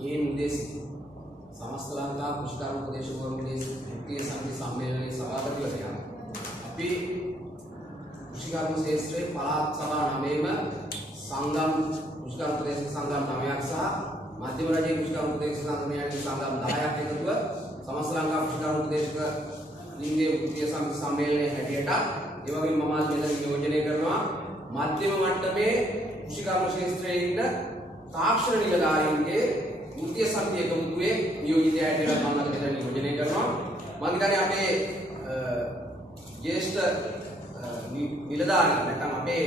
ඒ නිදේශ समस्त लंका पुष्कर उपदेश उपदेश द्वितीय समिति सम्मेलन सभापतिवर्या අපි पुष्कर ශ්‍රේෂ්ඨ පළාත් සභා 9ම සංගම් පුෂ්කර උපදේශක සංගම් 9ක් සහ මධ්‍යම රජයේ පුෂ්කර උපදේශක සංගමයන්ගේ සංගම් 10ක් එකතුව සමස්ත ලංකා පුෂ්කර උපදේශක ලිංගයේ ද්විතීය සමිති සම්මේලනයේ හැටියට ඒ වගේම මම අද මෙතන නියෝජනය කරනවා මධ්‍යම මට්ටමේ පුෂ්කර ශ්‍රේෂ්ඨයේ ඉන්න තාක්ෂණ නිලධාරීන්ගේ ද්විතීය සමිතිය එකමුතුවේ නියෝජිතය හැටියට මම අද මෙතන නියෝජනය කරනවා මම හිතන්නේ අපේ ජ්‍යෙෂ්ඨ නිලධාරීන් නැත්නම් අපේ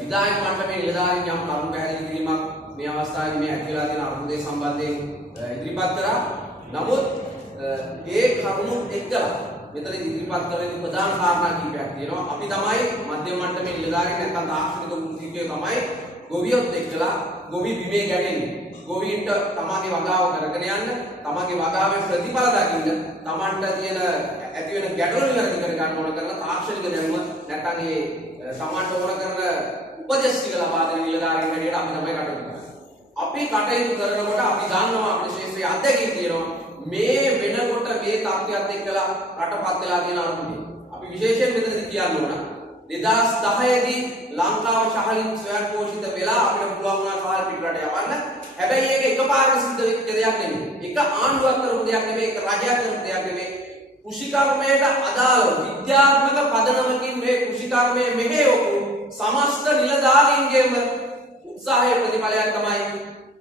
විධායක මණ්ඩලයේ නිලධාරීන් යම් කරුණු පැහැදිලි කිරීමක් මේ අවස්ථාවේදී මේ ඇතිවලා තියෙන අර්බුදය සම්බන්ධයෙන් ඉදිරිපත් කරා. නමුත් ඒ කරුණු එක්කලා මෙතන ඉදිරිපත් කරන ප්‍රධාන කාරණා කිහිපයක් තියෙනවා. අපි තමයි මධ්‍යම මණ්ඩලයේ නිලධාරීන් නැත්නම් තාක්ෂණික වෘත්තිකයෝ තමයි ගොවියොත් එක්කලා ගොවි බිමේ ගැටෙන්නේ. ගොවීන්ට තමගේ වගාව කරගෙන යන්න, තමගේ වගාවේ ප්‍රතිඵල දකින්න, තමන්ට තියෙන ඇති වෙන ගැටලු නිවැරදි කර ගන්න ඕන කරන තාක්ෂණික දැනුම නැත්නම් ඒ තමන්ට ඕන කරන උපදෙස් ටික ලබා දෙන නිලධාරීන් හැටියට අපි තමයි කටයුතු කරන්නේ. අපි කටයුතු කරනකොට අපි දන්නවා අපේ ශාස්ත්‍රයේ අධ්‍යක්ෂකෙක් තියෙනවා මේ වෙනකොට මේ තත්ත්වයක් එක්කලා රටපත් වෙලා තියෙන අනුකූලයි. අපි විශේෂයෙන් මෙතනදී කියන්න ඕන 2010 දී ලංකාව ශාලින් ස්වයංපෝෂිත වෙලා අපිට පුළුවන් වුණා සහල් පිටරට යවන්න. හැබැයි ඒක එකපාරට සිද්ධ වෙච්ච දෙයක් නෙමෙයි. එක ආණ්ඩුවක් කරපු දෙයක් නෙමෙයි, එක රජයක් කරපු දෙයක් නෙමෙයි. කෘෂිකර්මයට අදාළ විද්‍යාත්මක පදනමකින් මේ කෘෂිකර්මයේ මෙහෙයවපු සමස්ත නිලධාරීන්ගේම උත්සාහයේ ප්‍රතිඵලයක් තමයි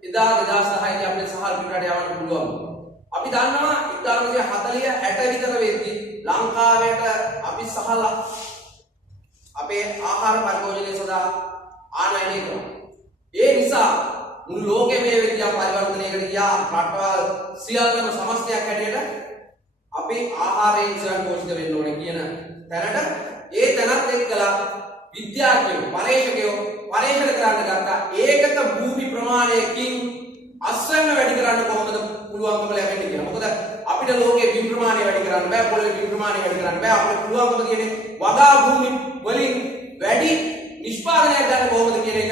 එදා 2010 දී අපිට සහල් පිටරට යවන්න පුළුවන්. අපි දන්නවා 1940 60 විතර වෙද්දී ලංකාවට අපි සහල අපේ ආහාර පරිභෝජනය සඳහා ආනයනය කරනවා. ඒ නිසා මුළු ලෝකෙම මේ විද්‍යා පරිවර්තනයකට ගියා. රටවල් සියල්ලම සමස්තයක් හැටියට අපි ආහාරයෙන් ස්වයංපෝෂිත වෙන්න ඕනේ කියන තැනට ඒ තැනත් එක්කලා විද්‍යාඥයෝ පරීක්ෂකයෝ පරීක්ෂණ කරන්න ගත්තා. ඒකක භූමි ප්‍රමාණයකින් අස්වැන්න වැඩි කරන්න කොහොමද පුළුවන්කම ලැබෙන්නේ කියලා. මොකද අපිට ලෝකයේ බිම් ප්‍රමාණය වැඩි කරන්න බෑ, පොළවේ බිම් ප්‍රමාණය වැඩි කරන්න බෑ. අපිට පුළුවන්කම තියෙන්නේ වගා භූමි වලින් වැඩි නිෂ්පාදනයක් ගන්න කොහොමද කියන එක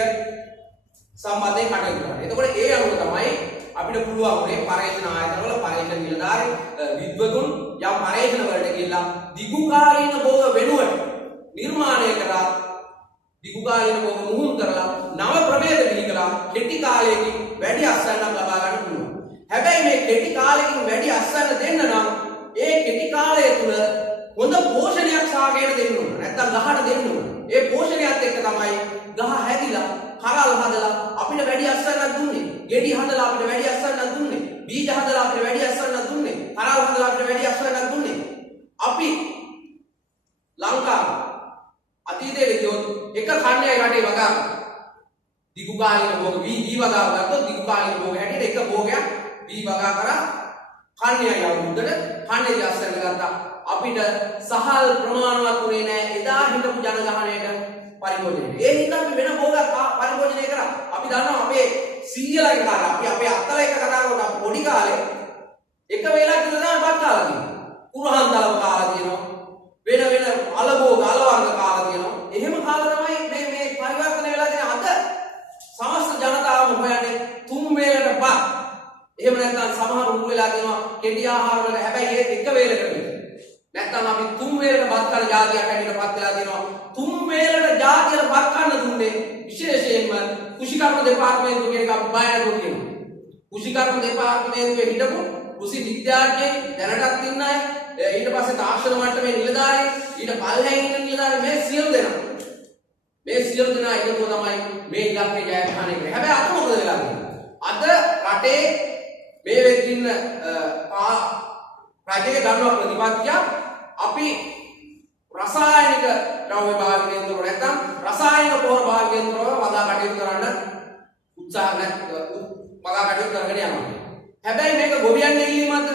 සම්බන්ධයෙන් කටයුතු කරන්න. එතකොට ඒ අනුව තමයි අපිට පුළුවන් මේ පරීක්ෂණ ආයතනවල පරීක්ෂණ නිලධාරී විද්වතුන් යම් පරීක්ෂණ වලට ගිහිල්ලා දිගුකාලීන භෝග වෙනුවට නිර්මාණය කරලා දිගුකාලීන භෝග මුහුන් කරලා නව ප්‍රභේද පිළිකලා කෙටි කාලයකින් වැඩි අස්වැන්නක් ලබා ගන්න පුළුවන්. හැබැයි මේ කෙටි කාලයකින් වැඩි අස්වැන්න දෙන්න නම් ඒ කෙටි කාලය තුල හොඳ පෝෂණයක් සාගයට දෙන්න ඕන. නැත්තම් ගහට දෙන්න ඕන. ඒ පෝෂණයත් එක්ක තමයි ගහ හැදිලා කරල් හදලා අපිට වැඩි අස්වැන්නක් දුන්නේ. ගෙඩි හදලා අපිට වැඩි අස්වැන්නක් දුන්නේ. බීජ හදලා අපිට වැඩි අස්වැන්නක් දුන්නේ. කරල් හදලා අපිට වැඩි අස්වැන්නක් දුන්නේ. අපි ලංකාව අතීතයේ ගියොත් එක කණ්‍යයි රටේ වගා දිගුකාලීන භෝග වී වගා ගත්තොත් දිගුකාලීන භෝග හැටියට එක භෝගයක් වී වගා කරා කණ්‍යයි අවුරුද්දට කණ්‍යයි අස්වැන්න ගත්තා. අපිට සහල් ප්‍රමාණවත් උනේ නැහැ එදා හිටපු ජනගහනයට පරිභෝජනය. ඒ හින්දා අපි වෙන භෝගයක් පරිභෝජනය කරා. අපි දන්නවා අපේ සීයලගේ කාලේ අපි අපේ අත්තලා එක කතා කරලා පොඩි කාලේ එක වේලක් ඉඳලා තමයි බත් කාලා තියෙන්නේ. කුරහන් දාලා කාලා තියෙනවා. වෙන වෙන අලභෝග අලවර්ග කාලා තියෙනවා. එහෙම කාලා තමයි මේ පරිවර්තන වෙලා තියෙන අද සමස්ත ජනතාවම හොයන්නේ තුන් වේලකට බත්. එහෙම නැත්නම් සමහර උණු වෙලා තියෙනවා කෙටි ආහාර වල හැබැයි ඒක එක වේලකට විතර. නැත්නම් අපි තුන් වේලකට බත් කන જાතියක් හැටියට පත් වෙලා තියෙනවා. තුන් වේලකට જાතියට බත් කන්න දුන්නේ විශේෂයෙන්ම කුෂිකර්ම දෙපාර්තමේන්තුව කියන එක අපි බයන දුන්නා. කුෂිකර්ම දෙපාර්තමේන්තුවේ හිටපු කුසි විද්‍යාඥයෙක් දැනටත් ඉන්න අය ඊට පස්සේ තාක්ෂණ මට්ටමේ නිලධාරීන් ඊට පල්ලෙහින් ඉන්න නිලධාරීන් මේ සියලු දෙනා එකතුව තමයි මේ ඉලක්කය ජයග්‍රහණය කරේ. හැබැයි අද මොකද වෙලා තියෙන්නේ? අද රටේ මේ වෙද්දින්න රජයේ ගන්නවා ප්‍රතිපත්තිය අපි රසායනික ද්‍රව්‍ය භාවිතයෙන් තොරව නැත්නම් රසායනික පොහොර භාවිතයෙන් තොරව වගා කටයුතු කරන්න උත්සාහ වගා කටයුතු කරගෙන යනවා. හැබැයි මේක ගොවියන්ගේ ඉල්ලීමක්ද?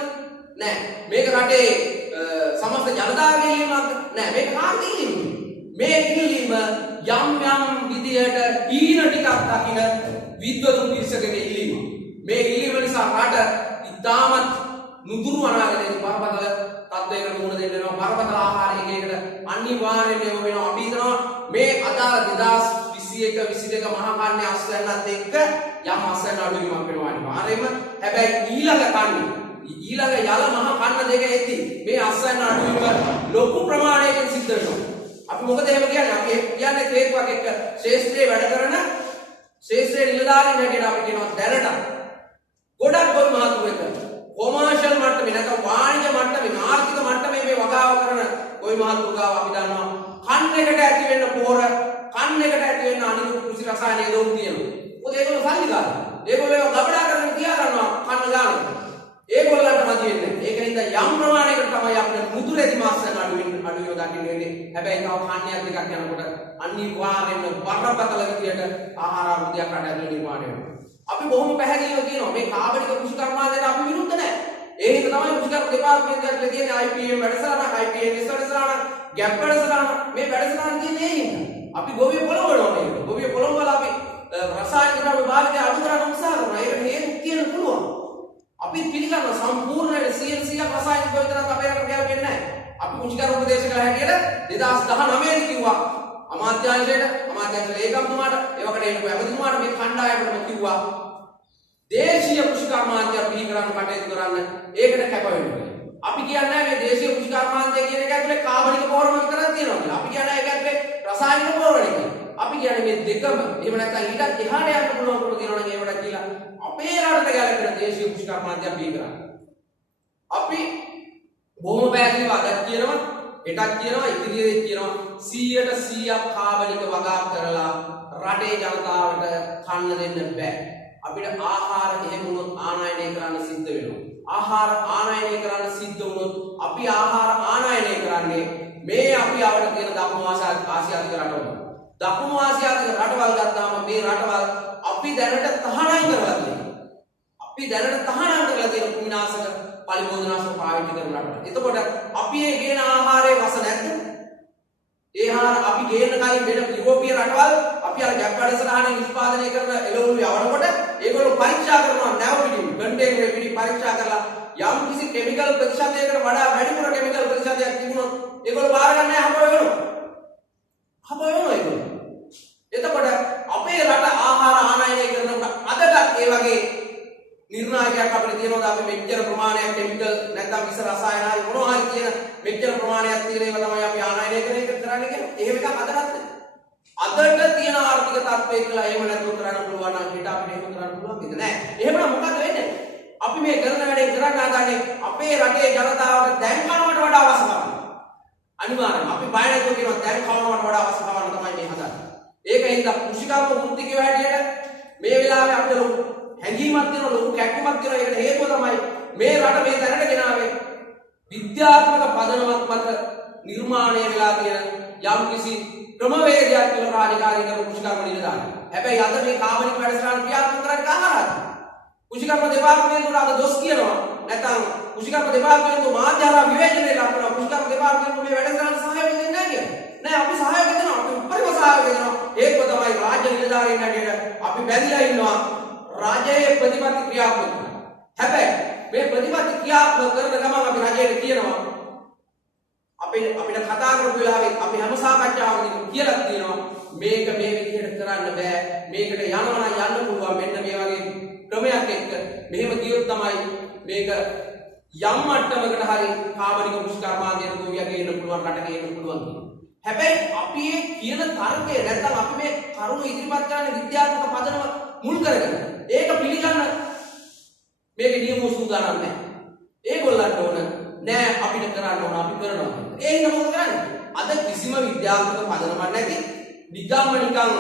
නෑ. මේක රටේ සමස්ත ජනතාවගේ ඉල්ලීමක්ද? නෑ. මේක කාගේ ඉල්ලීමක්ද? මේ ඉල්ලීම යම් විදියට ඊන ටිකක් දකින විද්වතුන් පිරිසකගේ ඉල්ලීම. මේ ඉල්ලීම නිසා රට ඉතාමත් නුදුරු අනාගතයේ බරපතල තත්ත්වයකට මුහුණ දෙන්න වෙනවා. බරපතල ආහාරයකට අනිවාර්යයෙන්ම වෙනවා. අපි හිතනවා මේ අදාළ 2021 22 මහා කන්නේ අස්වැන්නත් එක්ක යම් අස්සයන් අඩුවීමක් වෙනවා අනිවාර්යයෙන්ම. හැබැයි ඊළඟ යල මහ කන්න දෙක එද්දි මේ අස්සයන් අඩුවීම ලොකු ප්‍රමාණයකින් සිද්ධ වෙනවා. අපි මොකද එහෙම කියන්නේ? අපි කියන්නේ හේතුවක් එක්ක ශේෂ්ත්‍රයේ වැඩ කරන ශේෂ්ත්‍රයේ නිලධාරීන් හැටියට අපි කියනවා දැනට ගොඩක් කොයි මහතුරු එක කොමර්ෂල් මට්ටමේ නැත්නම් වාණිජ මට්ටමේ ආර්ථික මට්ටමේ මේ වගාව කරන කොයි මහතුරු ගාව අපි දන්නවා කන් එකට ඇති වෙන්න පොර කන් එකට ඇති වෙන්න අනිකුත් කෘෂි රසායනික දෝම් තියෙනවා. මොකද ඒගොල්ලෝ සල්ලිකාරයි. ඒගොල්ලෝ ඒවා ගබඩා කරගෙන තියා ගන්නවා කන්න ගාන. ඒගොල්ලන්ට මදි වෙන්නේ. ඒක නිසා යම් ප්‍රමාණයකට තමයි අපිට මුතුරේදී මාස්සන අඩුවෙන් දකින්න වෙන්නේ. හැබැයි තව කන්නයක් දෙකක් යනකොට අනිවාර්යෙන්ම බරපතල විදියට ආහාර අර්බුදයක් අඩැල්ල නිර්මාණය වෙනවා. අපි බොහොම පැහැදිලිව කියනවා මේ කාබනික කෘෂි කර්මාන්තයට අපි විරුද්ධ නැහැ. ඒ හින්දා තමයි කෘෂි කර්ම දෙපාර්තමේන්තුව ඇතුලේ තියෙන IPM වැඩසටහන, IPMS වැඩසටහන, ගැප් වැඩසටහන මේ වැඩසටහන තියෙන්නේ ඒ හින්දා. අපි ගොවිය පොළවනවා මේක. ගොවිය පොළවලා අපි රසායනික ද්‍රව්‍ය භාවිතය අඩු කරන්න උත්සාහ කරනවා. ඒකට හේතු තියෙන්න පුළුවන්. අපි පිළිගන්න සම්පූර්ණයෙන් 100% රසායනික විතරක් අපේ රටට ගැලපෙන්නේ නැහැ. අපි කෘෂි කර්ම උපදේශකලා හැටියට 2019 දී කිව්වා අමාත්‍යාංශයට ඒකම්තුමාට ඒවකට එන්න ඇමතිතුමාට මේ කණ්ඩායමටම කිව්වා දේශීය කෘෂි කර්මාන්තය පිළි කරන්න කටයුතු කරන්න ඒකට කැප වෙන්න කියලා. අපි කියන්නේ මේ දේශීය කෘෂි කර්මාන්තය කියන එක ඇතුලේ කාබනික පොහොරම කරන් තියෙනවා කියලා. අපි කියන්නේ ඒක ඇතුලේ රසායනික පොහොරණ කියලා. අපි කියන්නේ මේ දෙකම එහෙම නැත්නම් ඊටත් එහාට යන්න පුළුවන්කම තියෙනවා නම් ඒවට කියලා අපේ රටට ගැලපෙන දේශීය කෘෂි කර්මාන්තය පිළි කරන්න. අපි බොහොම පැහැදිලිව අදත් කියනවා එටත් කියනවා ඉදිරියේදී කියනවා 100% කාබනික වගා කරලා රටේ ජනතාවට කන්න දෙන්න බෑ. අපිට ආහාර එහෙම වුණොත් ආනයනය කරන්න සිද්ධ වෙනවා. ආහාර ආනයනය කරන්න සිද්ධ වුණොත් අපි ආහාර ආනයනය කරන්නේ මේ අපි ආවට තියෙන දකුණු ආසියාතික රටවල. දකුණු ආසියාතික රටවල් ගත්තාම මේ රටවල් අපි දැනට තහනම් කරලා තියෙනවා. අපි දැනට තහනම් කරලා තියෙන කුමිනාශක පලිබෝධනාශක පාවිච්චි කරන රට. එතකොට අපි මේ ගේන ආහාරයේ රස නැද්ද? ඒ ආහාර අපි ගේන කලින් වෙන යුරෝපීය රටවල් අපි අර ගැප් වැඩසටහනේ නිෂ්පාදනය කරන එළවලු යවනකොට ඒගොල්ලෝ පරීක්ෂා කරනවා නැව පිටින් කන්ටේනර් පිටින් පරීක්ෂා කරලා යම් කිසි කිමිකල් ප්‍රතිශතයකට වඩා වැඩිපුර කිමිකල් ප්‍රතිශතයක් තිබුණොත් ඒගොල්ලෝ බාර ගන්න නැහැ හප වෙනවා. හප වෙනවා ඒගොල්ලෝ. එතකොට අපේ රට ආහාර ආනයනය කරනකොට අදටත් ඒ වගේ නිර්ණායකයක් අපිට තියෙනවා අපි මෙච්චර ප්‍රමාණයක් කෙමිකල් නැත්නම් විස රසායන ආදී මොනවා හරි තියෙන මෙච්චර ප්‍රමාණයක් තියෙන ඒවා තමයි අපි ආනයනය කරන්නේ කියලා. එහෙම එකක් අදටත් නැහැ. අදට තියෙන ආර්ථික තත්ත්වය කියලා එහෙම නැතුව කරන්න පුළුවන් නම් හිත අපිට එහෙම කරන්න පුළුවන් දෙයක් නෑ. එහෙමනම් මොකද වෙන්නේ? අපි මේ කරන වැඩේ කරන්න හදන්නේ අපේ රටේ ජනතාවට දැන් කනවට වඩා අවශ්‍ය කරනවා. අනිවාර්යයෙන් අපි බය නැතුව කියනවා දැන් කනවට වඩා අවශ්‍ය කරනවා තමයි මේ හදන්නේ. ඒකින්ද කෘෂිකර්ම වෘත්තිකයෝ හැටියට මේ වෙලාවේ අපිට ලොකු හැඟීමක් තියෙනවා ලොකු කැක්කමක් තියෙනවා. ඒකට හේතුව තමයි මේ රට මේ තැනට ගෙනාවේ විද්‍යාත්මක පදනමක් මත නිර්මාණය වෙලා තියෙන යම්කිසි ක්‍රමවේදයක් කියලා රාජකාරී කරපු කෘෂිකර්ම නිලධාරීන්. හැබැයි අද මේ කාබනික වැඩසටහන ක්‍රියාත්මක කරන්නේ කාහරද? කෘෂිකර්ම දෙපාර්තමේන්තුවට අද දොස් කියනවා. නැත්නම් කෘෂිකර්ම දෙපාර්තමේන්තුව මාධ්‍යහරහා විවේචනය ලබනවා. කෘෂිකර්ම දෙපාර්තමේන්තුව මේ වැඩසටහන සහයෝගය දෙන්නේ නැහැ කියලා. නෑ අපි සහයෝගය දෙනවා. අපි උපරිම සහයෝගය දෙනවා. ඒකව තමයි රාජ්‍ය නිලධාරීන් හැටියට අපි බැඳිලා ඉන්නවා. රාජ්‍යයේ ප්‍රතිපත්ති ක්‍රියාත්මක කරනවා. හැබැයි මේ ප්‍රතිපත්ති ක්‍රියාත්මක කරන ගමන් අපි රජයට කියනවා අපිට කතා කරපු වෙලාවේ අපි හැම සාකච්ඡාවකදී කියලා තියෙනවා මේක මේ විදිහට කරන්න බෑ. මේකට යනවා නම් යන්න පුළුවන් මෙන්න මේ වගේ ක්‍රමයක් එක්ක. මෙහෙම ගියොත් තමයි මේක යම් මට්ටමකට හරි කාබනික කෘෂිකර්මාන්තයට ගොවියගේ එන්න පුළුවන් රටක එන්න පුළුවන් කියලා. හැබැයි අපි මේ කියන තර්කය නැත්නම් අපි මේ කරුණු ඉදිරිපත් කරන්නේ විද්‍යාත්මක පදනම මුල් කරගෙන. ඒක පිළිගන්න මේකේ නියම සූදානම් නැහැ. ඒගොල්ලන්ට ඕන නෑ අපිට කරන්න ඕන අපි කරනවා. ඒ හින්දා මොකද කරන්නේ? අද කිසිම විද්‍යාත්මක පදනමක් නැති නිකන්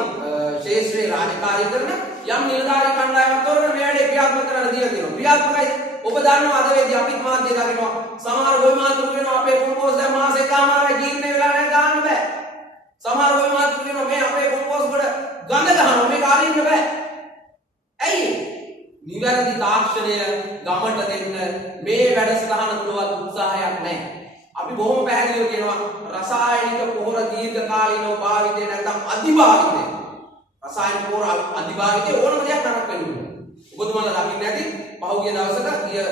ශේෂ්ත්‍රයේ රාජකාරී කරන යම් නිලධාරී කණ්ඩායමක් තෝරන මේ වැඩේ ක්‍රියාත්මක කරන්න දීලා තියෙනවා. ක්‍රියාත්මකයි. ඔබ දන්නවා අද වේදී අපිත් මාධ්‍ය දකිනවා. සමහර ගොවි මාතෘ වෙනවා අපේ කොම්පෝස්ට් දැන් මාස එකමාරයි ජීර්ණ වෙලා නැහැ දාන්න බෑ. සමහර ගොවි මාතෘ වෙනවා මේ අපේ කොම්පෝස්ට් වල ගඳ ගන්නවා මේක අරින්න බෑ. ඇයි? නිවැරදි තාක්ෂණය ගමට දෙන්න මේ වැඩසටහන තුලවත් උත්සාහයක් නැහැ. අපි බොහොම පැහැදිලිව කියනවා රසායනික පොහොර දීර්ඝකාලීනව භාවිතය නැත්නම් අධිභාවිතය. රසායනික පොහොර අධිභාවිතය ඕනම දෙයක් නරක වෙනවා. ඔබතුමාලා දකින්න ඇති පහුගිය දවසක ගිය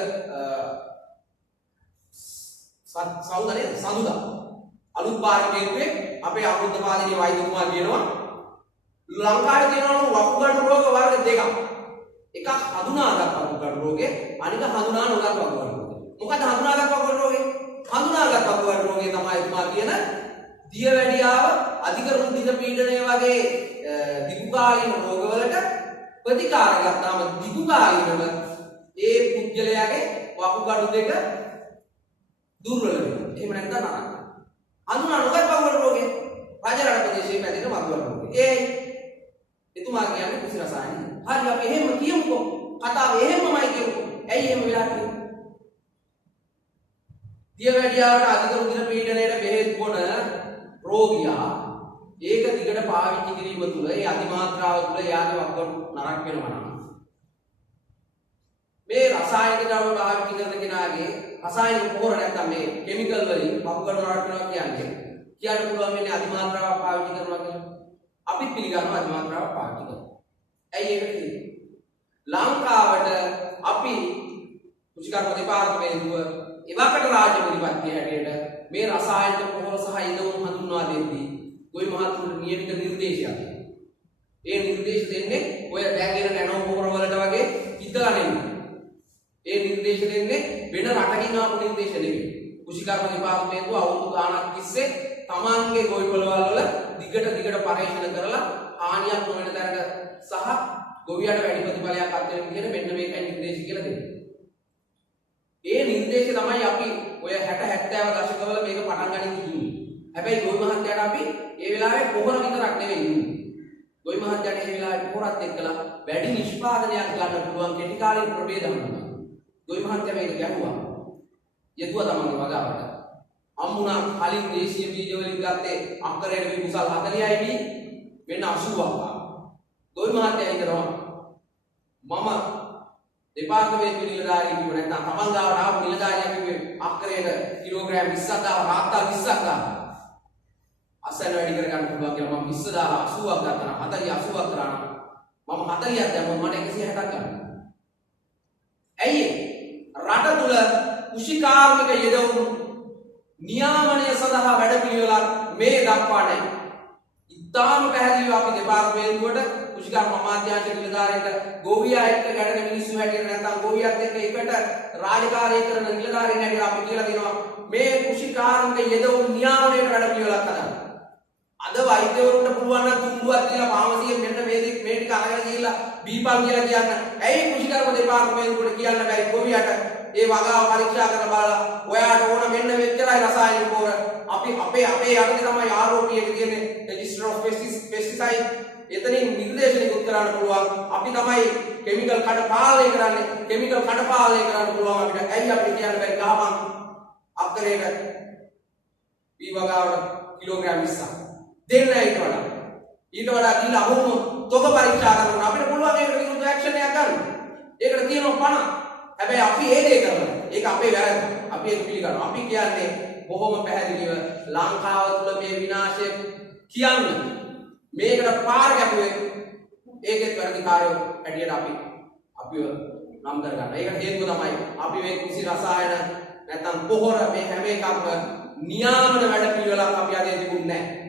සඳුදා අලුත් පාර්ලිමේන්තුවේ අපේ අමෘත පාදිනේ වෛද්‍යතුමා කියනවා ලංකාවේ තියෙනවා වකුගඩු රෝග වර්ග දෙකක්. එකක් හඳුනාගත් වකුගඩු රෝගේ අනික හඳුනා නොගත් වකුගඩු රෝගේ. මොකද හඳුනාගත් වකුගඩු රෝගේ? හඳුනාගත් වකුගඩු රෝගේ තමයි තුමා කියන දියවැඩියාව අධික රුධිර පීඩනය වගේ දිගුකාලීන රෝගවලට ප්‍රතිකාර ගත්තාම දිගුකාලීනව ඒ පුද්ගලයාගේ වකුගඩු දෙක දුර්වල වෙනවා. එහෙම නැත්නම් නරක. හඳුනා නොගත් වකුගඩු රෝගේ රාජරට ප්‍රදේශයේ පැතිරෙන වකුගඩු රෝගේ. එතුමා කියන්නේ කුසි රසායන. හරි අපි එහෙම කියමුකෝ. කතාව එහෙමමයි කියමුකෝ. ඇයි එහෙම වෙලා තියෙන්නේ? දියවැඩියාවට අධික රුධිර පීඩනයට බෙහෙත් බොන රෝගියා ඒක දිගට පාවිච්චි කිරීම තුළ ඒ අතිමාත්‍රාව තුළ යාගේ වකුගඩු නරක වෙනවා නම් මේ රසායනික ද්‍රව්‍ය පාවිච්චි කරන කෙනාගේ රසායනික පොහොර නැත්නම් මේ කිමිකල් වලින් වකුගඩු නරක වෙනවා කියන්නේ කියන්න පුළුවන් වෙන්නේ අතිමාත්‍රාවක් පාවිච්චි කරනවා කියලා. අපිත් පිළිගන්නවා අතිමාත්‍රාවක් පාවිච්චි කරනවා. ඇයි ඒක කියන්නේ? ලංකාවට අපි කුෂිකර්ම දෙපාර්තමේන්තුව එවකට රාජ්‍ය ප්‍රතිපත්තිය හැටියට මේ රසායනික පොහොර සහ ඉදවුම් හඳුන්වා දෙද්දී ගොවි මහතුරුට නියමිත නිර්දේශයක්. ඒ නිර්දේශ දෙන්නේ ඔය දැන් එන නැනෝ පොහොර වලට වගේ හිතලා නෙමෙයි. ඒ නිර්දේශ දෙන්නේ වෙන රටකින් ආපු නිර්දේශ නෙමෙයි. කුෂිකර්ම දෙපාර්තමේන්තුව අවුරුදු ගාණක් තිස්සේ තමන්ගේ ගොවි පොළවල් වල දිගට පරීක්ෂණ කරලා හානියක් නොවන තැනට සහ ගොවියට වැඩි ප්‍රතිඵලයක් අත් වෙන විදිහට මෙන්න මේකයි නිර්දේශ කියලා දෙන්නේ. ඒ නිර්දේශ තමයි අපි ඔය 60 70 දශකවල මේක පටන් ගන්න දුන්නේ. හැබැයි ගොවි මහත්තයාට අපි ඒ වෙලාවේ පොහොර විතරක් නෙවෙයි දුන්නේ. ගොවි මහත්තයාට ඒ වෙලාවේ පොහොරත් එක්කලා වැඩි නිෂ්පාදනයක් ගන්න පුළුවන් කෙටි කාලීන ප්‍රභේද හඳුන්වනවා. ගොවි මහත්තයා මේක ගැහුවා. යදුවා තමන්ගේ වගාවට. අම්මුණා කලින් දේශීය බීජ වලින් ගත්තේ අක්කරයට විකුසල් 40යි වී වෙන 80ක් ආවා. ගොවි මහත්තයා හිතනවා මම දෙපාර්තමේන්තු නිලධාරියෙක් කිව්ව නැත්නම් තමන් ගාවට ආපු නිලධාරියා කිව්වේ අක්කරයට කිලෝග්‍රෑම් 20ක් දාලා රාත්තා 20ක් දාලා අසල වැඩි කර ගන්න පුළුවන් කියලා මම 20 දාලා 80ක් ගත්තා නම් 40 80ක් කරා නම් මම 40ක් දැම්මොත් මට 160ක් ගන්නවා. ඇයි රට තුල කුෂිකාර්මික යෙදවුම් නියාමනය සඳහා වැඩපිළිවෙලක් මේ දක්වා නැහැ. ඉතාම පැහැදිලිව අපි දෙපාර්තමේන්තුවට කුෂිකර්ම අමාත්‍යාංශ නිලධාරීන්ට ගෝවියා එක්ක ගැටෙන මිනිස්සු හැටියට නැත්නම් ගෝවියත් එක්ක එකට රාජකාරී කරන නිලධාරීන් හැටියට අපි කියලා දෙනවා මේ කුෂිකාර්මික යෙදවුම් නියාමනයට වැඩපිළිවෙලක් හදන්න. අද වෛද්‍යවරුන්ට පුළුවන් නම් තුම්බුවක් දීලා ෆාමසියෙන් මෙන්න මේ ටික අරගෙන ගිහිල්ලා බීපන් කියලා කියන්න. ඇයි කුෂිකර්ම දෙපාර්තමේන්තුවට කියන්න බැරි ගෝවියාට ඒ වගාව පරීක්ෂා කරලා බලලා ඔයාට ඕන මෙන්න මෙච්චරයි රසායනික පොහොර අපි අපේ යටතේ තමයි ආරෝපීයක තියෙන්නේ රෙජිස්ටර් ඔෆ් පෙස්ටිසයිඩ් එතනින් නිර්දේශනිකුත් කරන්න පුළුවන් අපි තමයි කිමිකල් කඩ පාලනය කරන්නේ කිමිකල් කඩ පාලනය කරන්න පුළුවන් අපිට ඇයි අපිට කියන්න බැරි ගහපන් අක්කරේට ඊ වගාවට කිලෝග්‍රෑම් 20ක් දෙන්න ඊට වඩා දීලා අහුම තොග පරීක්ෂා කරනවා අපිට පුළුවන් ඒකට විරුද්ධ ඇක්ෂන් එකක් ගන්න. ඒකට තියෙනවා පණ. හැබැයි අපි ඒ දේ කරනවා. ඒක අපේ වැරද්ද. අපි ඒක පිළිගන්නවා. අපි කියන්නේ බොහොම පැහැදිලිව ලංකාව තුළ මේ විනාශය කියන්නේ මේකට පාර ගැපුවේ ඒකෙත් වැඩිකාරයෝ හැටියට අපිව නම් කර ගන්න. ඒකට හේතුව තමයි අපි මේ කුසි රසායන නැත්නම් පොහොර මේ හැම එකක්ම නියාමන වැඩ පිළිවෙලක් අපි අද තිබුණේ නැහැ.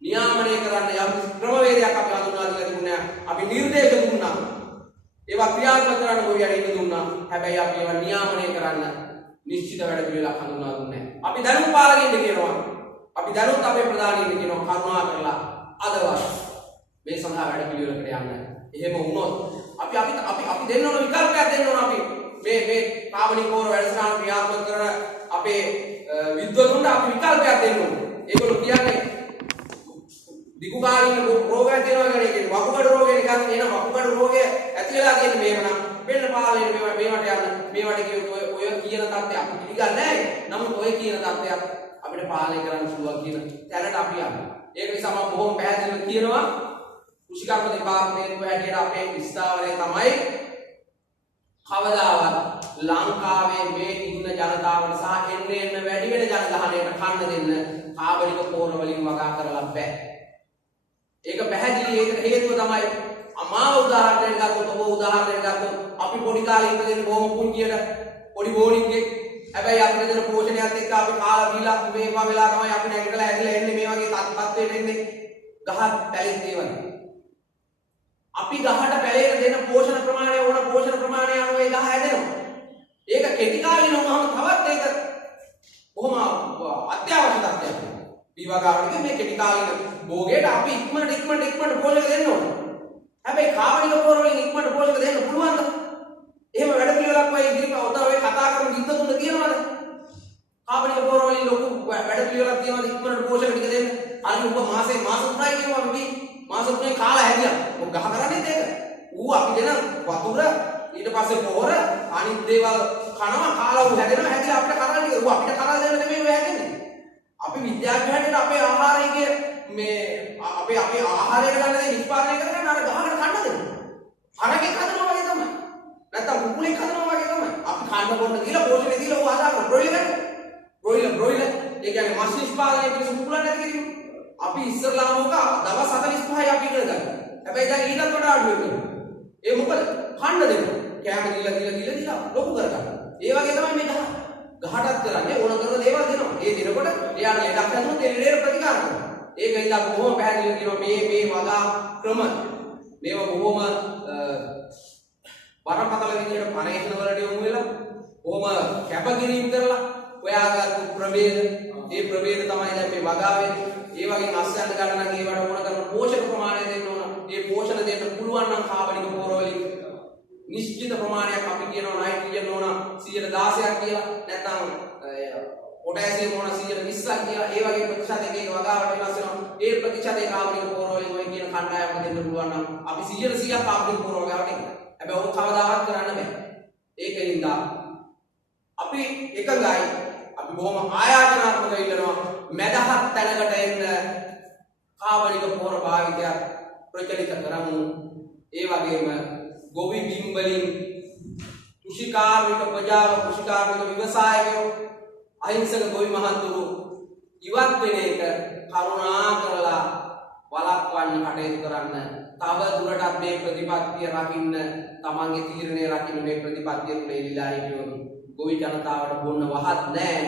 නියාමනය කරන්න යම් ක්‍රමවේදයක් අපි හඳුන්වා දීලා තිබුණේ නැහැ. අපි නිර්දේශ දුන්නා. ඒවා ක්‍රියාත්මක කරන්න ගොවියට ඉන්න දුන්නා. හැබැයි අපි ඒවා නියාමනය කරන්න නිශ්චිත වැඩ පිළිවෙලක් හඳුන්වා දුන්නේ නැහැ. අපි දැනුම් පාලකෙන්ද කියනවා. අපි දැනුත් අපේ ප්‍රධානීන්ද කියනවා කරුණා කරලා අදවත් මේ සඳහා වැඩ පිළිවෙලකට යන්න. එහෙම වුණොත් අපි දෙන්න ඕන විකල්පයක් දෙන්න ඕන අපි. මේ කාබනික පොහොර වැඩසටහන ක්‍රියාත්මක කරන අපේ විද්වතුන්ට අපි විකල්පයක් දෙන්න ඕන. ඒගොල්ලෝ කියන්නේ දිගුකාලීන රෝගයක් තියෙනවා කියන්නේ වකුගඩු රෝගය නිකන් එන වකුගඩු රෝගය ඇති වෙලා තියෙන මේක නම් වෙන්න පාලනය මේවට යන්න මේවට කියොත් ඔය කියන தත්ත්වය අපි පිළිගන්නේ නැහැ. නමුත් ඔය කියන தත්ත්වයක් අපිට පාලනය කරන්න පුළුවන් කියන තැනට අපි යනවා. ඒක නිසා මම බොහොම පැහැදිලිව කියනවා කුෂිකර්ම දෙපාර්තමේන්තුව හැටියට අපේ ස්ථාවරය තමයි කවදාවත් ලංකාවේ මේ ඉන්න ජනතාවට සහ එන්න වැඩි වෙන ජනගහනයට කන්න දෙන්න කාබනික පොහොර වලින් වගා කරලා බෑ. ඒක පැහැදිලි. ඒකට හේතුව තමයි අමාව උදාහරණයක් ගත්තොත් ඔබ උදාහරණයක් ගත්තොත් අපි පොඩි කාලේ ඉඳන් බොහොම පුංචියට පොඩි බෝඩින් එකේ හැබැයි අපිට දෙන පෝෂණයත් එක්ක අපි කාලා බීලා මේවා වෙලා තමයි අපි නැගිටලා ඇදලා එන්නේ මේ වගේ තත්ත්වයට එන්නේ ගහ පැලිත් ඒ වගේ. අපි ගහට පැලේට දෙන පෝෂණ ප්‍රමාණය ඕන පෝෂණ ප්‍රමාණය අනුව ඒ ගහ හැදෙනවා. ඒක කෙටි කාලිනව වහම තවත් ඒක බොහොම අත්‍යවශ්‍ය තත්ත්වයක්. විභාගාවලික මේ කෙටි කාලින භෝගයට අපි ඉක්මනට පෝෂක දෙන්න ඕන. හැබැයි කාබනික පොහොර වලින් ඉක්මනට පෝෂක දෙන්න පුළුවන්ද? එහෙම වැඩ පිළිවෙලක් වයි ඉදිරියට ඔතන ඔය කතා කරමු යුද්ධ තුන තියෙනවද? කාබනික පොහොර වලින් ලොකු වැඩ පිළිවෙලක් තියෙනවද ඉක්මනට පෝෂක ටික දෙන්න? අනිත් උඹ මාස 3යි කියනවා අපි මාස 3ේ කාලා හැදියා. ඔය ගහ කරන්නේ ඒක. ඌ අපි දෙන වතුර ඊට පස්සේ පොහොර අනිත් දේවල් කනවා කාලා ඌ හැදෙනවා හැදිලා අපිට කරන්නේ ඌ අපිට කරලා දෙන්න නෙමෙයි ඔය හැදෙන්නේ. අපි විද්‍යාඥයෝ හැටියට අපේ ආහාරයේ මේ අපේ ආහාරයට ගන්න දේ නිෂ්පාදනය කරගෙන අර ගහකට කන්න දෙනවා. හරකෙක් හදනවා වගේ තමයි. නැත්තම් කුකුලෙක් හදනවා වගේ තමයි. අපි කන්න බොන්න දීලා පෝෂණය දීලා ඌ හදාගන්න බ්‍රොයිලර්. ඒ කියන්නේ මස් නිෂ්පාදනය පිණිස කුකුලන් නැති කිරීම. අපි ඉස්සරලාම උක දවස් 45යි අපි ඉගෙන ගන්න. හැබැයි දැන් ඊටත් වඩා අඩු වෙනවා. ඒ මොකද කන්න දෙනවා. කෑම දීලා ලොකු කරගන්න. ඒ වගේ තමයි මේ ගහටත් කරන්නේ ඕන කරන දේවල් දෙනවා. ඒ දෙනකොට එයාට ලෙඩක් නැතුව ඒ ලෙඩේට ප්‍රතිකාර කරනවා. ඒකෙන්ද බොහොම පැහැදිලිව කියනවා මේ වගා ක්‍රම මේවා බොහොම බරපතල විදිහට පරීක්ෂණ වලට යොමු වෙලා බොහොම කැපකිරීම කරලා හොයාගත්තු ප්‍රභේද ඒ ප්‍රභේද තමයි දැන් මේ වගා වෙන්නේ. ඒ වගේ අස්යන් ගන්න නම් ඒවට ඕන කරන පෝෂක ප්‍රමාණය දෙන්න ඕන. ඒ පෝෂණ දෙන්න පුළුවන් නම් කාබනික පොහොර වලින් නිශ්චිත ප්‍රමාණයක් අපි කියනවා නයිට්‍රජන් ඕන 116ක් කියලා නැත්නම් පොටෑසියම් ඕන 120ක් කියලා. ඒ වගේ ප්‍රතිශත එක වගාවට වෙනස් වෙනවා. ඒ ප්‍රතිශතේ කාබනික පොහොර වලින් ඔය කියන කණ්ඩායමක් දෙන්න පුළුවන් නම් අපි 100%ක් කාබනික පොහොර වගාවට එනවා. හැබැයි ඔය කවදාවත් කරන්න බෑ. ඒකෙන්ද අපි එකගයි අපි බොහොම ආයාචනාත්මකව ඉල්ලනවා මැදහත් තැනකට එන්න කාබනික පොහොර භාවිතය ප්‍රචලිත කරමු. ඒ වගේම ගොවි බිම් වලින් කෘෂිකාර්මික ප්‍රජාව කෘෂිකාර්මික ව්‍යවසායකයෝ අහිංසක ගොවි මහතුරු ඉවත් වෙන එක කරුණා කරලා වළක්වන්න කටයුතු කරන්න. තව දුරටත් මේ ප්‍රතිපත්තිය රකින්න තමන්ගේ තීරණය රකින්න මේ ප්‍රතිපත්තිය තුළ එළිලා හිටියොත් ගොවි ජනතාවට බොන්න වහත් නැහැ.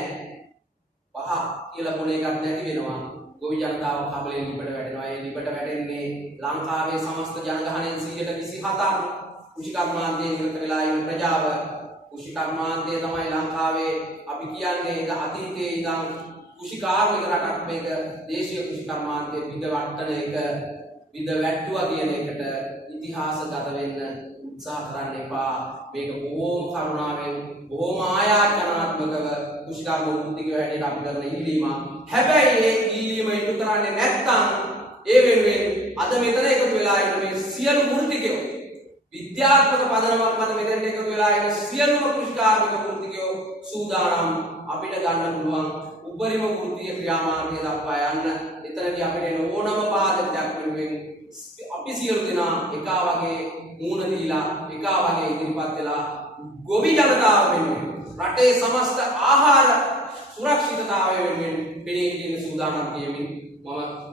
වහ කියලා බොන එකක් නැති වෙනවා. ගොවි ජනතාව කබලේ ලිපට වැටෙනවා. ඒ ලිපට වැටෙන්නේ ලංකාවේ සමස්ත ජනගහනයෙන් 27%ක් කෘෂිකර්මාන්තයේ නිරත වෙලා ඉන්න ප්‍රජාව. කෘෂිකර්මාන්තය තමයි ලංකාවේ අපි කියන්නේ අතීතයේ ඉඳන් කෘෂිකාර්මික රටක් මේක. දේශීය කෘෂිකර්මාන්තයේ බිඳවට්ටන එක බිඳවැට්ටුවා කියන එකට ඉතිහාසගත වෙන්න උත්සාහ කරන්න එපා. මේක බොහෝම කරුණාවෙන් බොහෝම ආයාචනාත්මකව කෘෂිකර්ම වෘත්තිකයෝ හැටියට අපි කරන ඉල්ලීම. හැබැයි ඒ ඉල්ලීම ඉටු කරන්නේ නැත්නම් ඒ වෙනුවෙන් අද මෙතන එකතු වෙලා ඉන්න මේ සියලු වෘත්තිකයෝ විද්‍යාත්මක පදනමක් මත මෙතෙන්ට එකතු වෙලා ඉන්න සියලුම කෘෂිකාර්මික වෘත්තිකයෝ සූදානම් අපිට ගන්න පුළුවන් උපරිම වෘත්තීය ක්‍රියාමාර්ගය දක්වා යන්න. එතනදී අපිට එන ඕනම පාදකයක් වෙනුවෙන් අපි සියලු දෙනා එකා වගේ මූණ දීලා එකා වගේ ඉදිරිපත් වෙලා ගොවි ජනතාව වෙනුවෙන් රටේ සමස්ත ආහාර සුරක්ෂිතතාවය වෙනුවෙන් පෙනී සිටින සූදානම් කියමින් මම